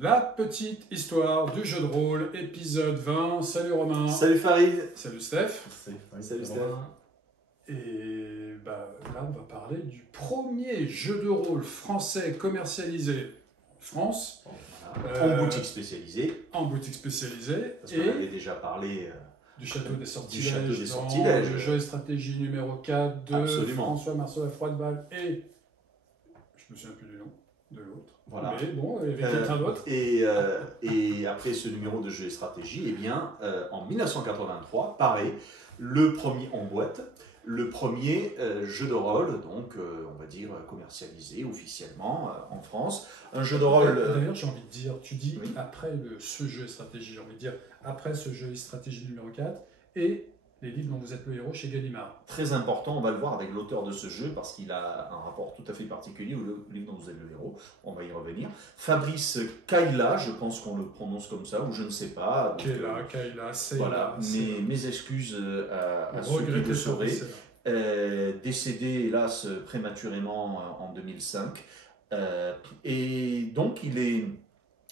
La petite histoire du jeu de rôle, épisode 20. Salut Romain. Salut Farid. Salut Steph. Salut Steph. Et là, on va parler du premier jeu de rôle français commercialisé en France. En boutique spécialisée. En boutique spécialisée. Parce qu'on avait déjà parlé du Château des Sortilèges. Le jeu et stratégie numéro 4 de Absolument. François Marceau Froideballe et je me souviens plus du nom de l'autre. Voilà. Mais bon, il y avait quelqu'un d'autre. Et après ce numéro de jeu et stratégie, eh bien, en 1983, paraît le premier en boîte, le premier jeu de rôle, donc on va dire commercialisé officiellement en France. Un jeu de rôle. D'ailleurs, j'ai envie de dire, tu dis oui. après ce jeu et stratégie, j'ai envie de dire après ce jeu et stratégie numéro 4 et les livres dont vous êtes le héros chez Gallimard. Très important, on va le voir avec l'auteur de ce jeu parce qu'il a un rapport tout à fait particulier au livre dont vous êtes le héros. On va y revenir. Fabrice Kaila, je pense qu'on le prononce comme ça, ou je ne sais pas. Kaila, c'est voilà. Mes excuses à ceux qui le sauraient. Décédé, hélas, prématurément en 2005. Et donc, il est.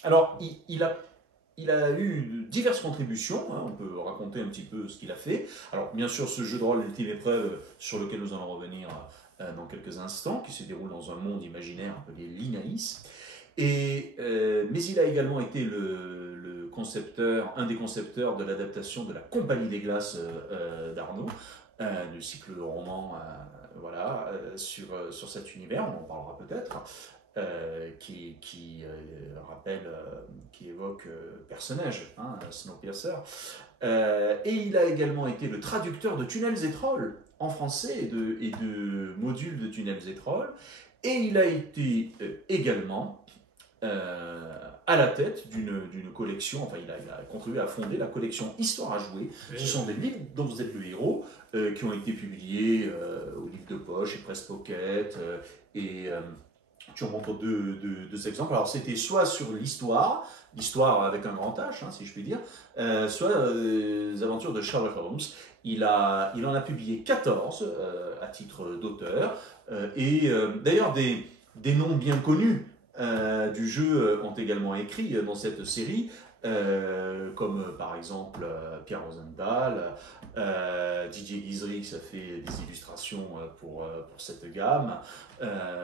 Alors, il a eu diverses contributions, hein, on peut raconter un petit peu ce qu'il a fait. Alors bien sûr ce jeu de rôle Ultime Épreuve sur lequel nous allons revenir dans quelques instants, qui se déroule dans un monde imaginaire appelé l'Inaïs. Mais il a également été le concepteur, un des concepteurs de l'adaptation de la Compagnie des Glaces d'Arnaud, du cycle roman sur cet univers, on en parlera peut-être. Qui rappelle, qui évoque personnage, hein, Snowpiercer. Et il a également été le traducteur de Tunnels et Trolls en français et de modules de Tunnels et Trolls. Et il a été également à la tête d'une collection, enfin il a contribué à fonder la collection Histoire à jouer. Ce sont des livres dont vous êtes le héros, qui ont été publiés au livre de poche et Presse Pocket, tu en montres deux exemples. Alors, c'était soit sur l'histoire avec un grand H, hein, si je puis dire, soit les aventures de Sherlock Holmes. Il en a publié 14 à titre d'auteur. D'ailleurs, des noms bien connus du jeu ont également écrit dans cette série. Comme par exemple Pierre Rosenthal, Didier Guisery qui a fait des illustrations pour cette gamme.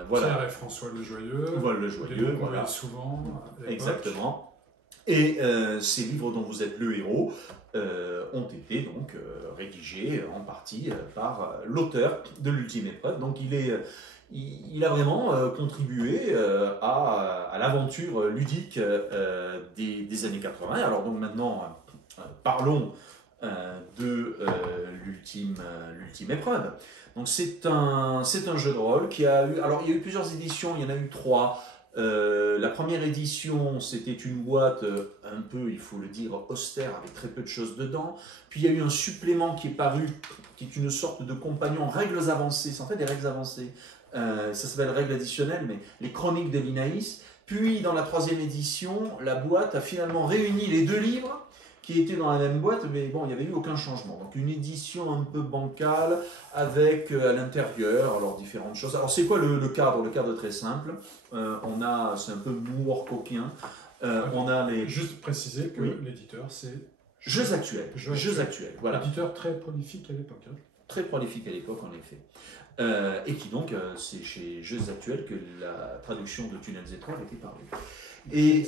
Voilà. Pierre et François Le Joyeux. Voilà. Souvent. Exactement. Et ces livres dont vous êtes le héros ont été donc rédigés en partie par l'auteur de l'Ultime Épreuve. Donc il a vraiment contribué à l'aventure ludique des années 80. Alors donc maintenant, parlons de l'Ultime Épreuve. Donc c'est un jeu de rôle qui a eu... Alors il y a eu plusieurs éditions, il y en a eu 3. La première édition, c'était une boîte un peu, il faut le dire, austère, avec très peu de choses dedans. Puis il y a eu un supplément qui est paru, qui est une sorte de compagnon règles avancées, c'est en fait des règles avancées. Ça s'appelle règles additionnelles, mais les chroniques de l'Inaïs. Puis dans la 3e édition, la boîte a finalement réuni les 2 livres qui étaient dans la même boîte, mais bon, il n'y avait eu aucun changement. Donc une édition un peu bancale, avec à l'intérieur alors différentes choses. Alors c'est quoi le cadre? Le cadre est très simple. C'est un peu moorcockien. On a les... Juste préciser que l'éditeur c'est Jeux Actuels. Jeux Actuels, voilà. Éditeur très prolifique à l'époque. Hein. Très prolifique à l'époque, en effet. Et qui donc, c'est chez Jeux Actuels que la traduction de Tunnels et Trolls a été parlée. Et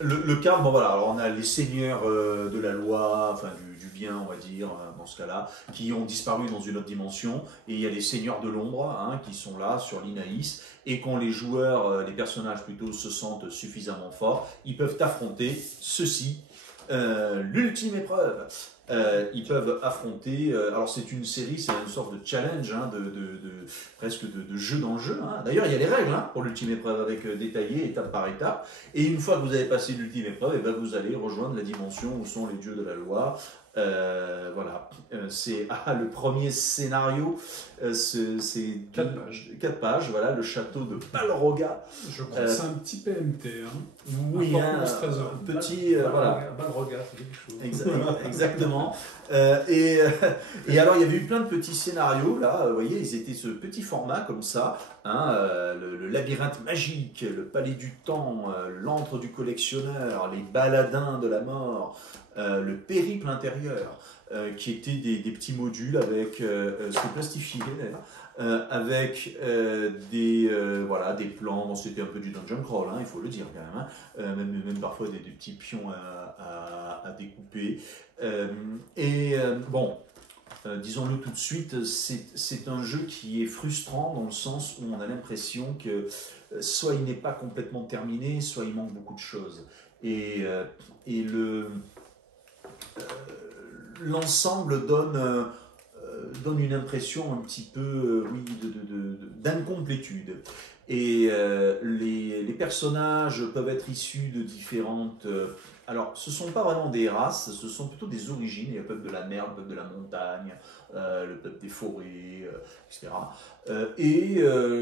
le cadre, bon voilà, alors on a les seigneurs de la loi, enfin du bien, on va dire, dans ce cas-là, qui ont disparu dans une autre dimension, et il y a les seigneurs de l'ombre, hein, qui sont là sur l'Inaïs, et quand les joueurs, les personnages plutôt, se sentent suffisamment forts, ils peuvent affronter ceci, l'Ultime Épreuve. Ils peuvent affronter, alors c'est une série, c'est une sorte de challenge, hein, presque de jeu dans le jeu. Hein. D'ailleurs, il y a les règles hein, pour l'Ultime Épreuve avec détaillé étape par étape. Et une fois que vous avez passé l'Ultime Épreuve, et ben, vous allez rejoindre la dimension où sont les dieux de la loi. Voilà, c'est le premier scénario, c'est 4 pages. 4 pages, voilà, le château de Balrogga. Je crois que c'est un petit PMT. Hein. Oui, un trésor. petit, voilà. Balrogga, c'est quelque chose. Exactement. Et alors, il y avait eu plein de petits scénarios, là, vous voyez, ils étaient ce petit format comme ça, hein, le labyrinthe magique, le palais du temps, l'antre du collectionneur, les baladins de la mort, le périple intérieur, qui étaient des petits modules avec, c'était plastifié d'ailleurs, avec des plans, bon, c'était un peu du dungeon crawl, hein, il faut le dire quand même, hein, même parfois des petits pions à découper. Bon, disons-le tout de suite, c'est un jeu qui est frustrant dans le sens où on a l'impression que soit il n'est pas complètement terminé, soit il manque beaucoup de choses. Et l'ensemble donne une impression un petit peu d'incomplétude. Et les personnages peuvent être issus de différentes... alors, ce ne sont pas vraiment des races, ce sont plutôt des origines. Il y a le peuple de la mer, le peuple de la montagne, le peuple des forêts, etc.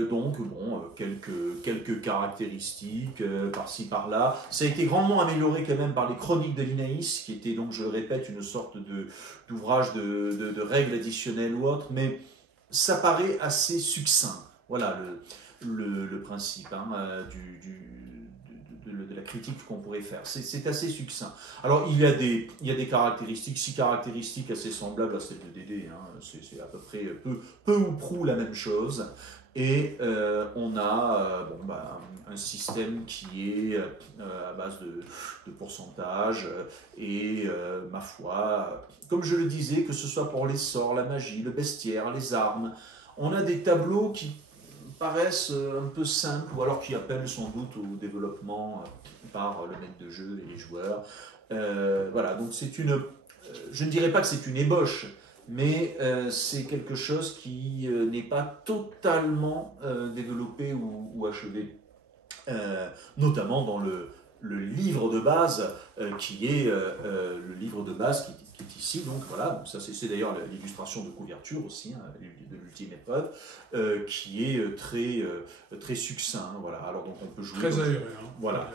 Donc, bon, quelques caractéristiques par-ci, par-là. Ça a été grandement amélioré quand même par les Chroniques de l'Inaïs, qui était donc, je le répète, une sorte d'ouvrage de règles additionnelles ou autres, mais ça paraît assez succinct. Voilà le principe hein, de la critique qu'on pourrait faire. C'est assez succinct. Alors, il y a des caractéristiques, 6 caractéristiques assez semblables à celles de Dédé. Hein. C'est à peu près peu ou prou la même chose. Et on a un système qui est à base de pourcentage. Et ma foi, comme je le disais, que ce soit pour les sorts, la magie, le bestiaire, les armes, on a des tableaux qui paraissent un peu simples, ou alors qui appellent sans doute au développement par le maître de jeu et les joueurs. Voilà, donc c'est une... je ne dirais pas que c'est une ébauche, mais c'est quelque chose qui n'est pas totalement développé ou achevé. Notamment dans le livre de base, qui est le livre de base qui est ici. Donc voilà, donc ça c'est d'ailleurs l'illustration de couverture aussi, hein, de l'ultime épreuve, qui est très succinct. Voilà. Alors donc on peut jouer. Très aéré. Hein. Voilà.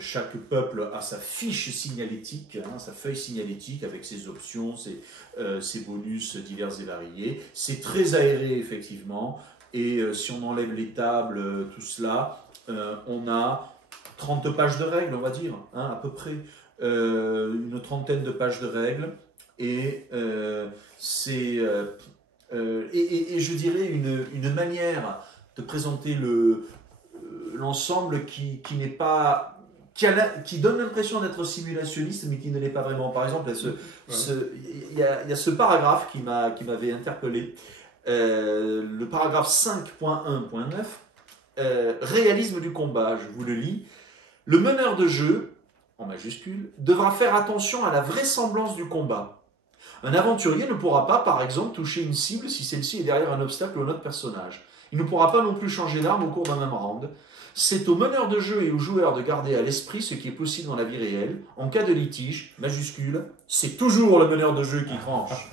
Chaque peuple a sa fiche signalétique, hein, sa feuille signalétique avec ses options, ses bonus divers et variés. C'est très aéré effectivement. Et si on enlève les tables, tout cela, on a 30 pages de règles, on va dire, hein, à peu près, une trentaine de pages de règles, et je dirais une manière de présenter l'ensemble qui n'est pas... qui donne l'impression d'être simulationniste, mais qui ne l'est pas vraiment. Par exemple, il y a ce paragraphe qui m'avait interpellé, le paragraphe 5.1.9, réalisme du combat, je vous le lis. Le meneur de jeu, en majuscule, devra faire attention à la vraisemblance du combat. Un aventurier ne pourra pas, par exemple, toucher une cible si celle-ci est derrière un obstacle ou un autre personnage. Il ne pourra pas non plus changer d'arme au cours d'un même round. C'est au meneur de jeu et aux joueurs de garder à l'esprit ce qui est possible dans la vie réelle. En cas de litige, majuscule, c'est toujours le meneur de jeu qui tranche.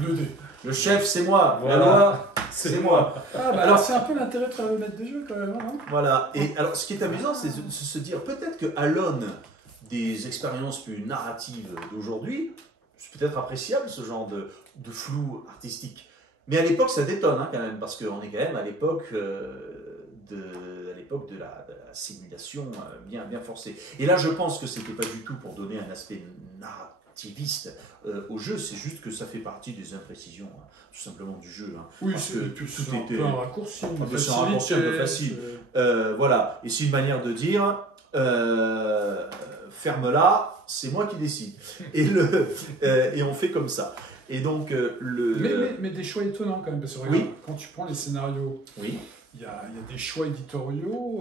Le dé. Le chef, c'est moi. Voilà. La loi, c'est moi. Alors, c'est un peu l'intérêt de travailler au maître de jeu, quand même. Hein. Voilà. Et alors, ce qui est amusant, c'est de se dire peut-être qu'à l'aune des expériences plus narratives d'aujourd'hui, c'est peut-être appréciable ce genre de flou artistique. Mais à l'époque, ça détonne hein, quand même, parce qu'on est quand même à l'époque de la simulation bien forcée. Et là, je pense que c'était pas du tout pour donner un aspect narrativiste au jeu, c'est juste que ça fait partie des imprécisions, hein, tout simplement du jeu. Hein, oui, parce que tout un était peu un raccourci, c'est un raccourci un peu facile. Voilà, et c'est une manière de dire ferme-la, c'est moi qui décide. Et on fait comme ça. Et donc mais des choix étonnants quand même, parce que regarde, quand tu prends les scénarios, il y a des choix éditoriaux,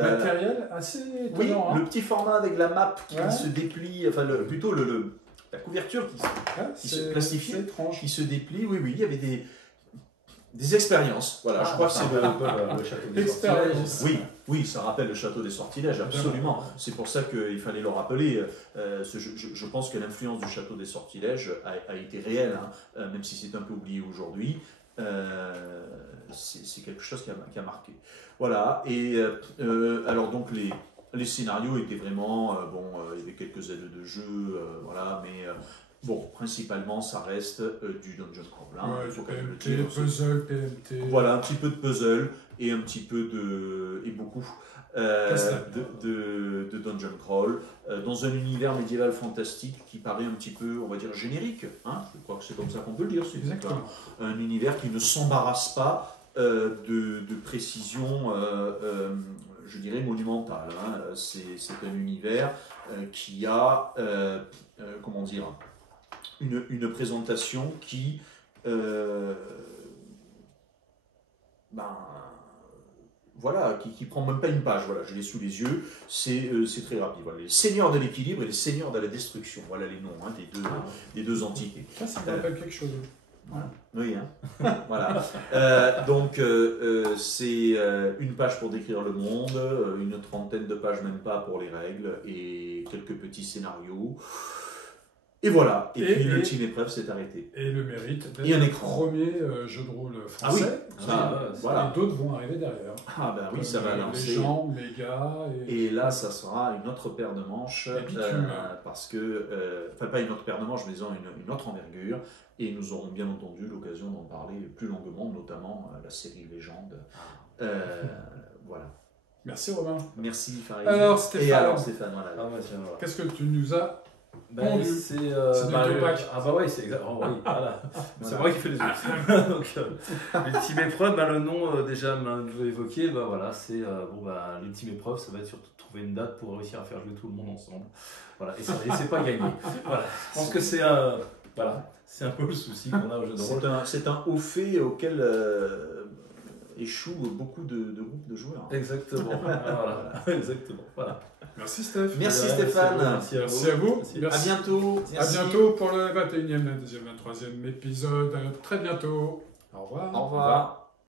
matériels assez étonnants. Oui, hein. le petit format avec la map qui se déplie, enfin plutôt la couverture qui se plastifie, qui se déplie. Oui, il y avait Des expériences, voilà, je crois que c'est le château des sortilèges. Oui, ça rappelle le château des sortilèges, absolument. C'est pour ça qu'il fallait le rappeler. Je pense que l'influence du château des sortilèges a été réelle, hein, même si c'est un peu oublié aujourd'hui. C'est quelque chose qui a marqué. Voilà, et alors donc les scénarios étaient vraiment, il y avait quelques aides de jeu, voilà, mais bon, principalement ça reste du dungeon crawl. Hein, il faut quand même le dire. Puzzle, PMT. Voilà, un petit peu de puzzle et un petit peu et beaucoup de dungeon crawl dans un univers médiéval fantastique qui paraît un petit peu, on va dire, générique. Hein, je crois que c'est comme ça qu'on peut le dire. C'est un univers qui ne s'embarrasse pas de précision, je dirais, monumentale. Hein. C'est un univers qui a, comment dire, une présentation qui voilà, qui prend même pas une page, voilà, je l'ai sous les yeux, c'est très rapide. Voilà, les seigneurs de l'équilibre et les seigneurs de la destruction, voilà les noms hein, des deux entités. Ça me rappelle quelque chose. Voilà. Oui, hein. Voilà. Donc, c'est une page pour décrire le monde, une trentaine de pages, même pas, pour les règles, et quelques petits scénarios. Et voilà, et puis l'ultime épreuve s'est arrêtée. Et le mérite d'être le premier jeu de rôle français. Voilà. Et d'autres vont arriver derrière. Ah ben oui, ça va lancer. Légende, Méga. Et là, ça sera une autre paire de manches. Parce que, enfin pas une autre paire de manches, mais disons une autre envergure. Et nous aurons bien entendu l'occasion d'en parler plus longuement, notamment la série Légende. Voilà. Merci Romain. Merci Farid. Alors Stéphane, voilà. Qu'est-ce que tu nous as c'est c'est exact. Oh, oui, voilà. C'est moi qui fais les autres. Donc, l'ultime épreuve, le nom déjà évoqué, c'est l'ultime épreuve, ça va être surtout de trouver une date pour réussir à faire jouer tout le monde ensemble. Voilà, et c'est pas gagné. Voilà. Je pense que c'est un peu le souci qu'on a au jeu de rôle. C'est un haut fait auquel échouent beaucoup de groupes de joueurs. Exactement. Voilà. Exactement. Voilà. Merci Steph. Merci Stéphane. Merci à vous. Merci. À bientôt. Merci. À bientôt pour le 21e, 22e, 23e épisode. Très bientôt. Au revoir. Au revoir.